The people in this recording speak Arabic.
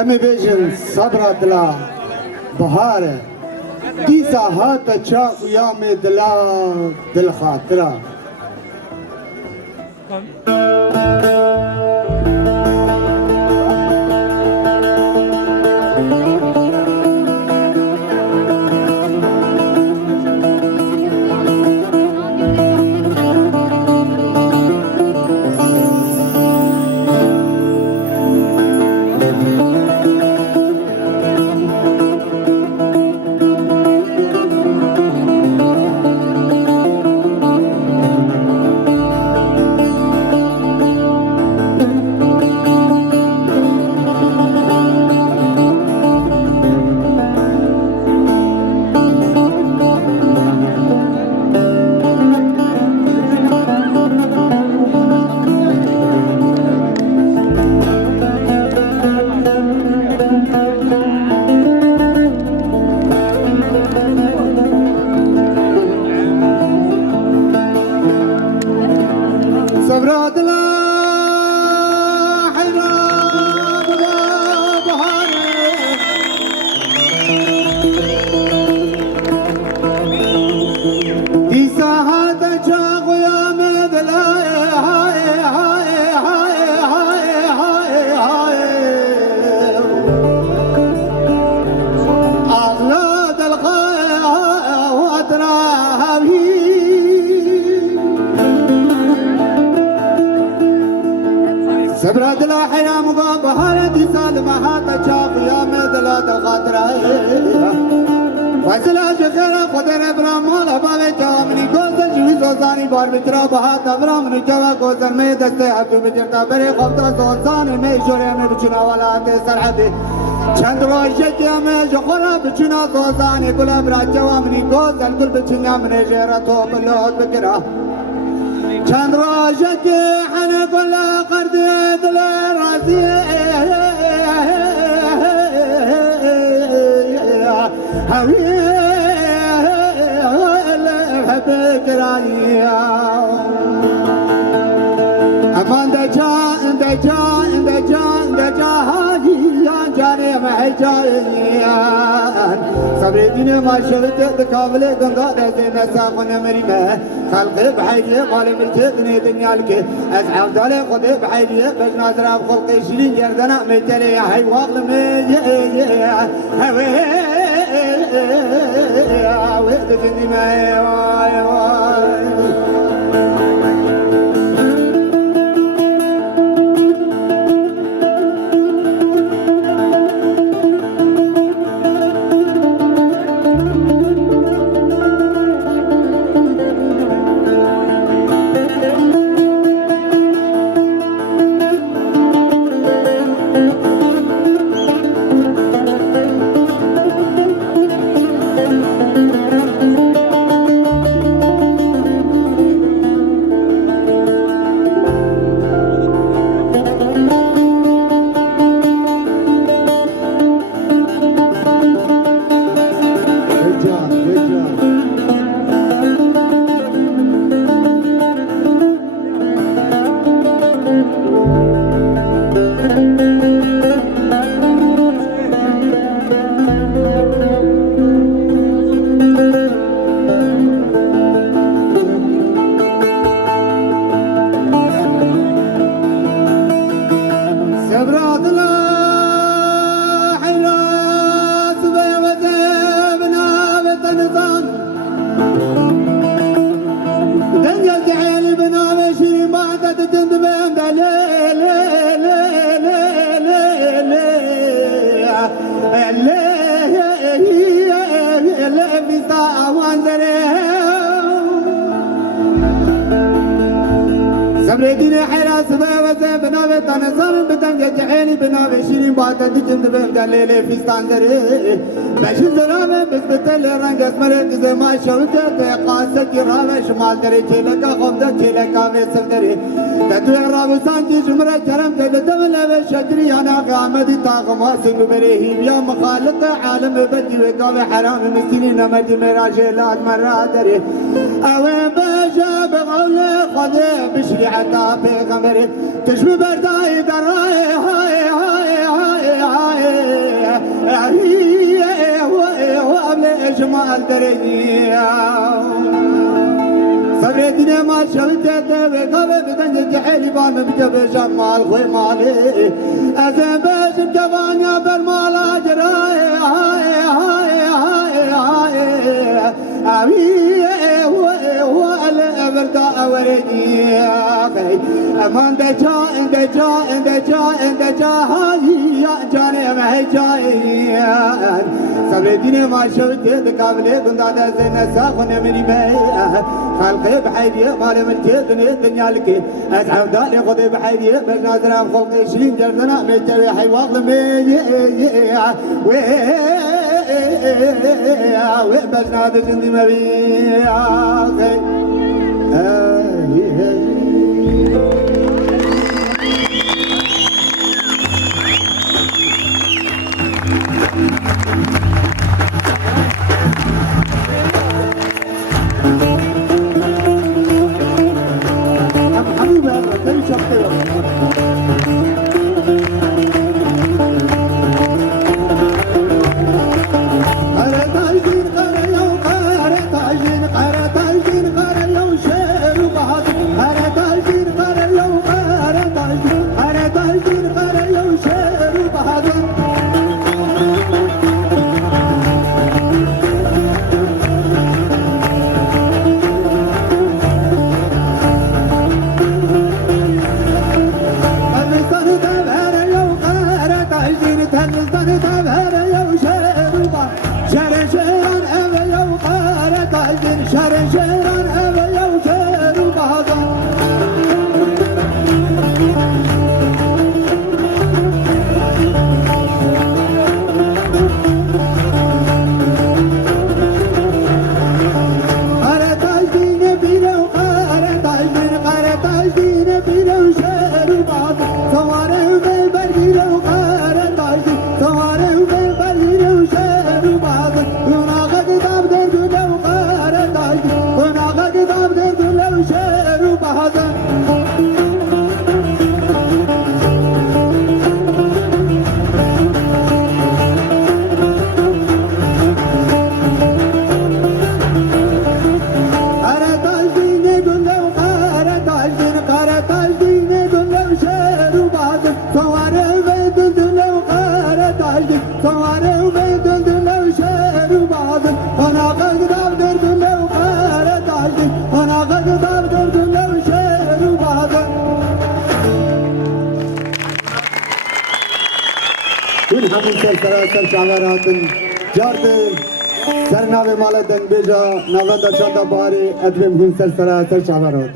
أمي بيجن صبرة دلا بهارة ديسا هاتا شاق ويامي دلا دل خاطرة سبراد لا حيا مقام بهارة دي سالمة هاتا شاق يا مدلا دلخاطرة فاصلة شكرا قدر برامالا باوي جامني گوزن جوي زوزاني بار بترا بهاتا برامني جوا گوزن میں دستے حبدو بجرتا بري خبتا زوزاني میں جوري میں بچنا والا آتے سرحدي چند روشتی میں جخورا بچنا زوزاني گلاب را جوامني گوزن گل بچنا من جيرتو بلوت بكرا چند روشتی حنه گل قردي دل رازي أمان دجا هاجي جاني محجايان صبري دين ما شفت تقابل قنقا دزين ساقن مريمة خلقي بحيدي قالي ملتدني دنيا لك أسعب دالي قدي بحيدي بج ناظرة بخلقي شلين جردنا ميتالي هاي واغل ميجي هاوي وقتني معي واي واي سمريدين حيرا سبا وزي بناوي تنظر بتنجج عيني بناوي شيرين باتا دجند بمدليلي في ستاندري بشن زرامي بثبت الرنگ اسمري كزي ما شوكت قاسة راوي شمال دري چيلكا خمدة چيلكا ويسل دري تتوي رابو سانجي جمرة جرم تلدم لبي شجري انا قامدي طاقما سنو بريهيم يا مخالق عالم بدي وقاوي حرام مسكيني نمدي مراجلات مرة دري اوين باشا بغولي خذي بشريعة بيغمري تشبه برداي دراي هاي هاي هاي هاي مال درني صبر الدنيا ما شفت بقبل بدن جحيل بان بجب جمال خوي مالي أزم بجم جبان يا برمال أجراي هاي هاي هاي هاي أبي هو الأبرد أوريني أمان دجا هاي يا جاني ما هي جاي صبر الدنيا ما شفت بقبل بدن زين ساخن مني بي خلقي بحيدي مالي من جيدني الدنيا لكي أتعب دالي خذي بحيدي بجنا درام خلقي شرين جردنا ميجاوي حيواق لمي بجنا دجندي مبي شعارات جارد سرناوي مالا دنگ بیجا نواندا چاندا باری ادویم هون سر شعارات